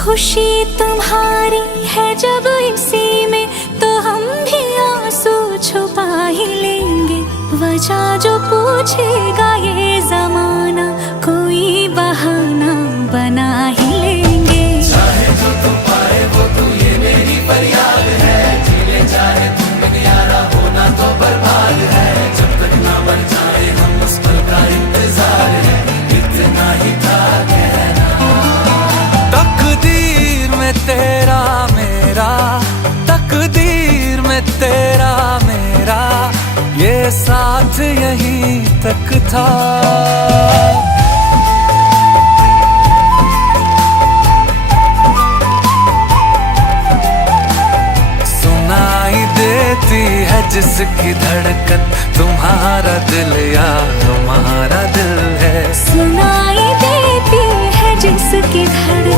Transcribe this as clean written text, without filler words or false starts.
खुशी तुम्हारी है जब इसी में, तो हम भी आंसू छुपा ही लेंगे। वजह जो पूछेगा ये जमाना, कोई बहाना बना ही लेंगे। चाहे जो तू पाए वो तू, ये मेरी फरियाद है। जीने चाहे तुम बिन यारा, होना तो बर्बाद है। जब तक ना मर जाए हम, उस पल का इंतजार है। इतना ही था कहना। तकदीर में तेरा मेरा, तकदीर में तेरा मेरा, ये साथ यहीं तक था। सुनाई देती है जिसकी धड़कन, तुम्हारा दिल या हमारा दिल है। सुनाई देती है जिसकी धड़कन,